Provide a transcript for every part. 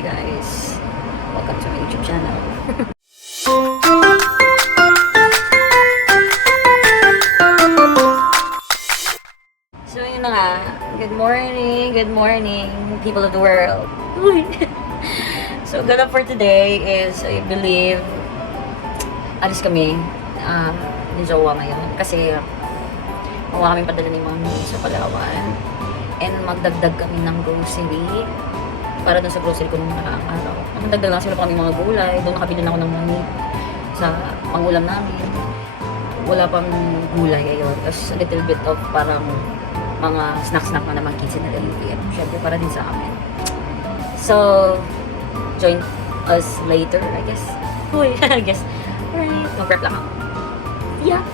Hi guys, welcome to my YouTube channel. So yun na nga, good morning people of the world. So good up for today is I believe alis kami ni Jowa ngayon kasi mawa kami padala ni Mami sa Palawan and magdagdag kami ng grocery para dun sa grocery ko nung nakaraang araw. Magdagdag lang sila pa kami mga gulay. Doon nakabili na ako ng mani sa pangulam namin. Wala pang gulay ngayon. Tapos a little bit of parang mga snack na naman kids na delivery. Siyempre para din sa amin. So, join us later, I guess. Uy, I guess. Alright, mag-prep lang ako. Yeah.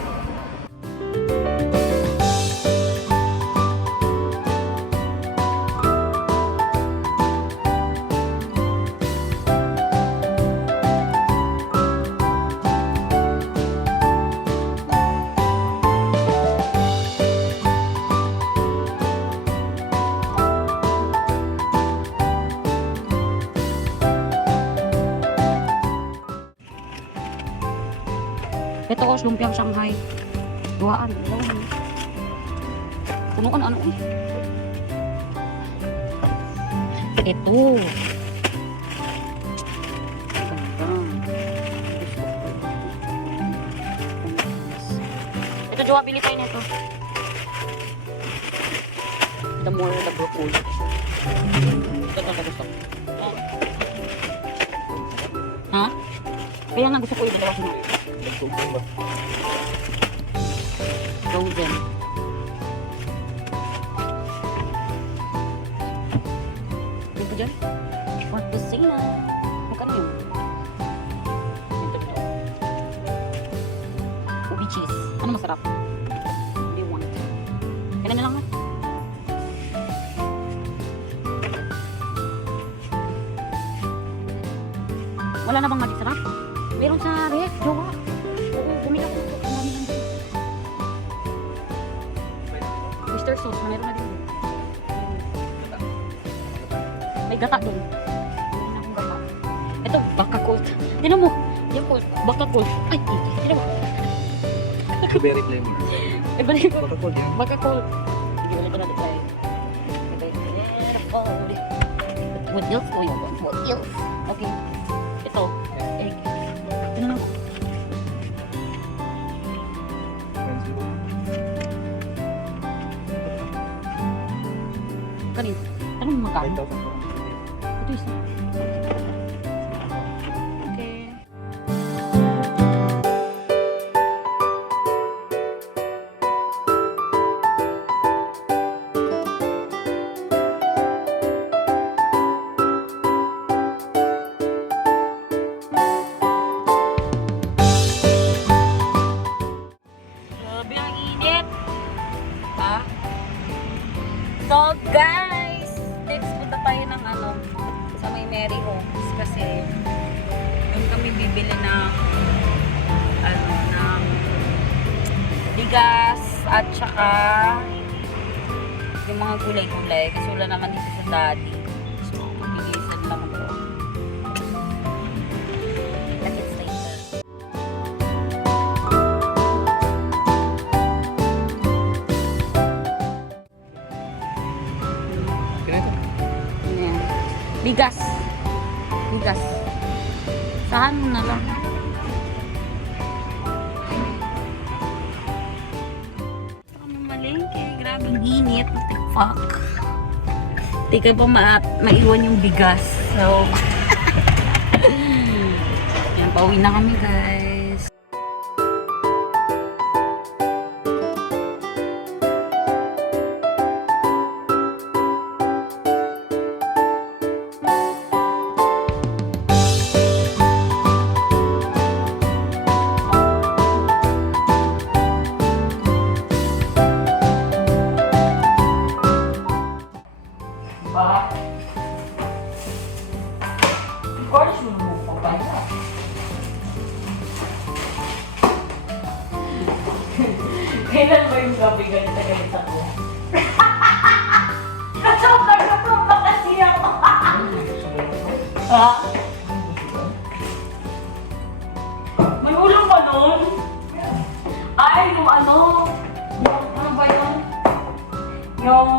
Ito ko, lumpiang Shanghai. Duhaan. Punuan, ano eh. Ito. Ito, Jowa, bili tayo nito. The more, the broccoli. Ito, gusto. Ha? Kaya nga gusto ko yung dalawa ko. Frozen. Dito dyan? What to say na? Magkano yun? Dito. Ubi cheese. Ano masarap? They want. Kailan na lang ha? Wala na bang magic sarap? Meron sa ref, Jowa. Oo, bumili ako. Oyster sauce, meron na din. May gata doon. Ito, baka cold. Tinan mo. Yung cold. Baka cold. Ay, tinan mo. Berry flavor. Eh, balik ko. Baka cold yan. Baka cold. Sige, balik ko na dito tayo. What else? Oh, yun. What else? Okay. Ito. Egg. Ano na? Kanin. Ano mo magkano? Ito isa. Okay. Grabe ang init. Ha? So guys, next punta tayo ng sa may Mary Homes kasi doon kami bibili ng ng bigas at saka yung mga gulay-gulay kasi wala naman dito sa daddy. So, mabilisan lang ako. It's later. Ayan. Bigas. Saan mo na lang. Gusto kami malengke. Grabe ang init. What the fuck? Di ka pa maiwan yung bigas. So, yan, pauwi na kami guys. Of course, we move on by that. Kailan ba yung gabi ganito ako? Sobrang kasi ako. Ha? May ulam pa nun? Ay, yung ano ba yun? Yung